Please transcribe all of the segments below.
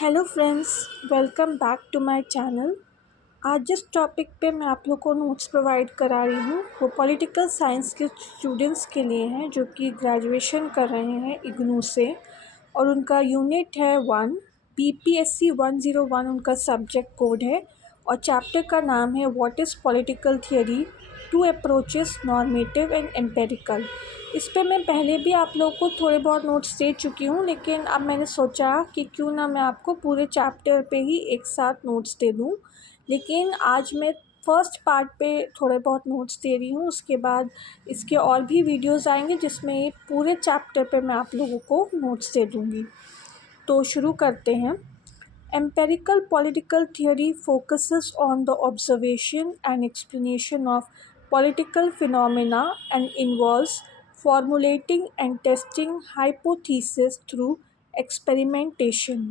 Hello friends, welcome back to my channel. आज जिस topic पे मैं आप लोग को नोट्स प्रोवाइड करा रही हूँ वो पॉलिटिकल साइंस के स्टूडेंट्स के लिए हैं जो कि ग्रेजुएशन कर रहे हैं इग्नू से। और उनका यूनिट है 1, BPSC 101 उनका सब्जेक्ट कोड है। और चैप्टर का नाम है what is political theory, two approaches normative and empirical. इस पे मैं पहले भी आप लोग को थोड़े बहुत नोट्स दे चुकी हूँ, लेकिन अब मैंने सोचा कि क्यों ना मैं आपको पूरे चैप्टर पे ही एक साथ नोट्स दे दूँ। लेकिन आज मैं फर्स्ट पार्ट पे थोड़े बहुत नोट्स दे रही हूँ, उसके बाद इसके और भी वीडियोस आएंगे जिसमें ये पूरे चैप्टर पे मैं आप लोगों को नोट्स दे दूँगी। तो शुरू करते हैं। Empirical political theory focuses on the observation and explanation of political phenomena and involves formulating and testing hypotheses through experimentation.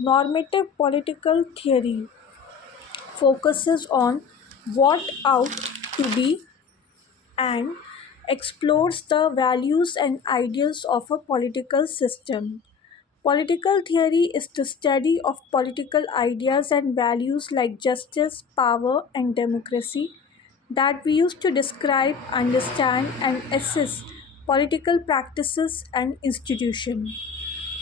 Normative political theory focuses on what ought to be and explores the values and ideals of a political system. Political theory is the study of political ideas and values like justice, power, and democracy that we use to describe, understand, and assess political practices and institutions.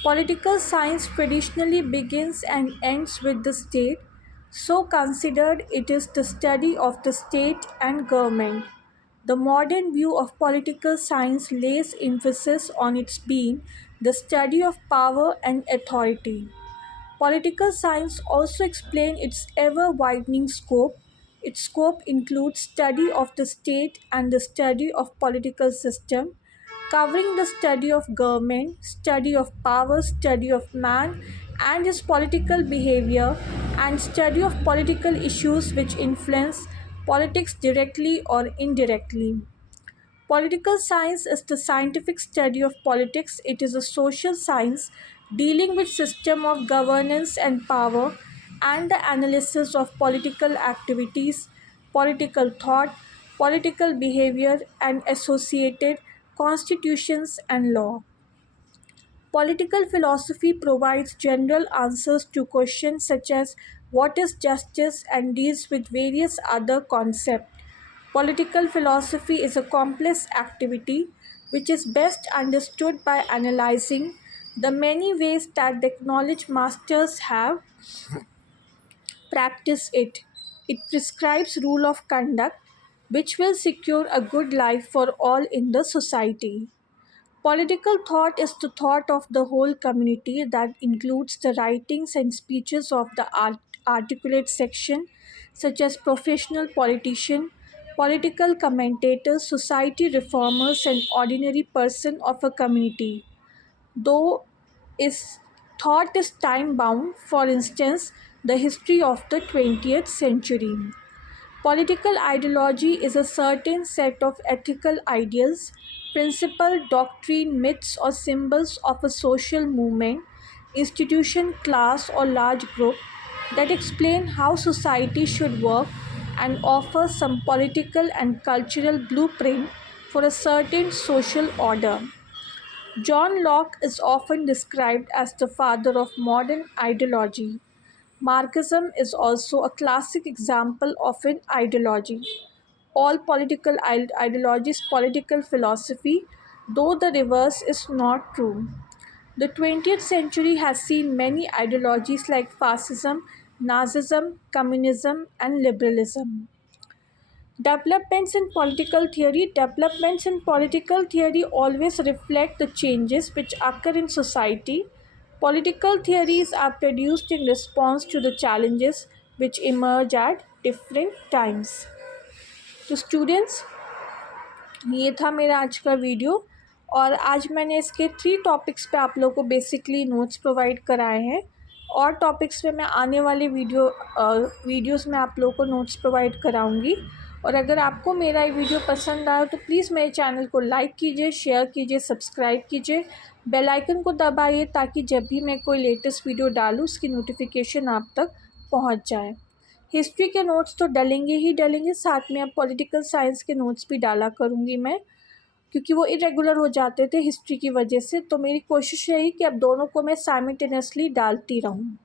Political science traditionally begins and ends with the state, so considered it is the study of the state and government. The modern view of political science lays emphasis on its being the study of power and authority. Political science also explains its ever-widening scope. Its scope includes study of the state and the study of political system, covering the study of government, study of power, study of man and his political behavior, and study of political issues which influence politics directly or indirectly. Political science is the scientific study of politics. It is a social science dealing with system of governance and power and the analysis of political activities, political thought, political behavior and associated constitutions and law. Political philosophy provides general answers to questions such as what is justice and deals with various other concepts. Political philosophy is a complex activity which is best understood by analyzing the many ways that the knowledge masters have practiced it. It prescribes rule of conduct which will secure a good life for all in the society. Political thought is the thought of the whole community that includes the writings and speeches of the articulate section, such as professional politicians, political commentators, society reformers, and ordinary person of a community. Though is thought is time bound, for instance, the history of the 20th century. Political ideology is a certain set of ethical ideals, principle, doctrine, myths, or symbols of a social movement, institution, class, or large group that explain how society should work and offer some political and cultural blueprint for a certain social order. John Locke is often described as the father of modern ideology. Marxism is also a classic example of an ideology. All political ideologies, political philosophy, though the reverse is not true. The 20th century has seen many ideologies like fascism, Nazism, communism, and liberalism. Developments in political theory always reflect the changes which occur in society. Political theories are produced in response to the challenges which emerge at different times. तो students, ये था मेरा आज का video. और आज मैंने इसके 3 टॉपिक्स पे आप लोगों को बेसिकली नोट्स प्रोवाइड कराए हैं। और टॉपिक्स पे मैं आने वाले वीडियोस में आप लोगों को नोट्स प्रोवाइड कराऊंगी। और अगर आपको मेरा ये वीडियो पसंद आया तो प्लीज़ मेरे चैनल को लाइक कीजिए, शेयर कीजिए, सब्सक्राइब कीजिए, बेल आइकन को दबाइए ताकि जब भी मैं कोई लेटेस्ट वीडियो डालूँ उसकी नोटिफिकेशन आप तक पहुंच जाए। हिस्ट्री के नोट्स तो डलेंगे ही डलेंगे, साथ में अब पॉलिटिकल साइंस के नोट्स भी डाला करूँगी मैं। क्योंकि वो इरेगुलर हो जाते थे हिस्ट्री की वजह से। तो मेरी कोशिश रही कि अब दोनों को मैं साइमल्टेनियसली डालती रहूँ।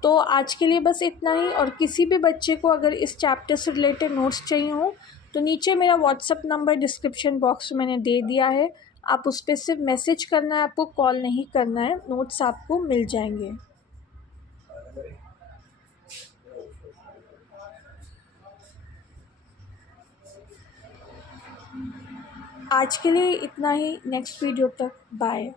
तो आज के लिए बस इतना ही, और किसी भी बच्चे को अगर इस चैप्टर से रिलेटेड नोट्स चाहिए हो तो नीचे मेरा व्हाट्सअप नंबर डिस्क्रिप्शन बॉक्स में मैंने दे दिया है, आप उस पर सिर्फ मैसेज करना है, आपको कॉल नहीं करना है, नोट्स आपको मिल जाएंगे। आज के लिए इतना ही, नेक्स्ट वीडियो तक बाय।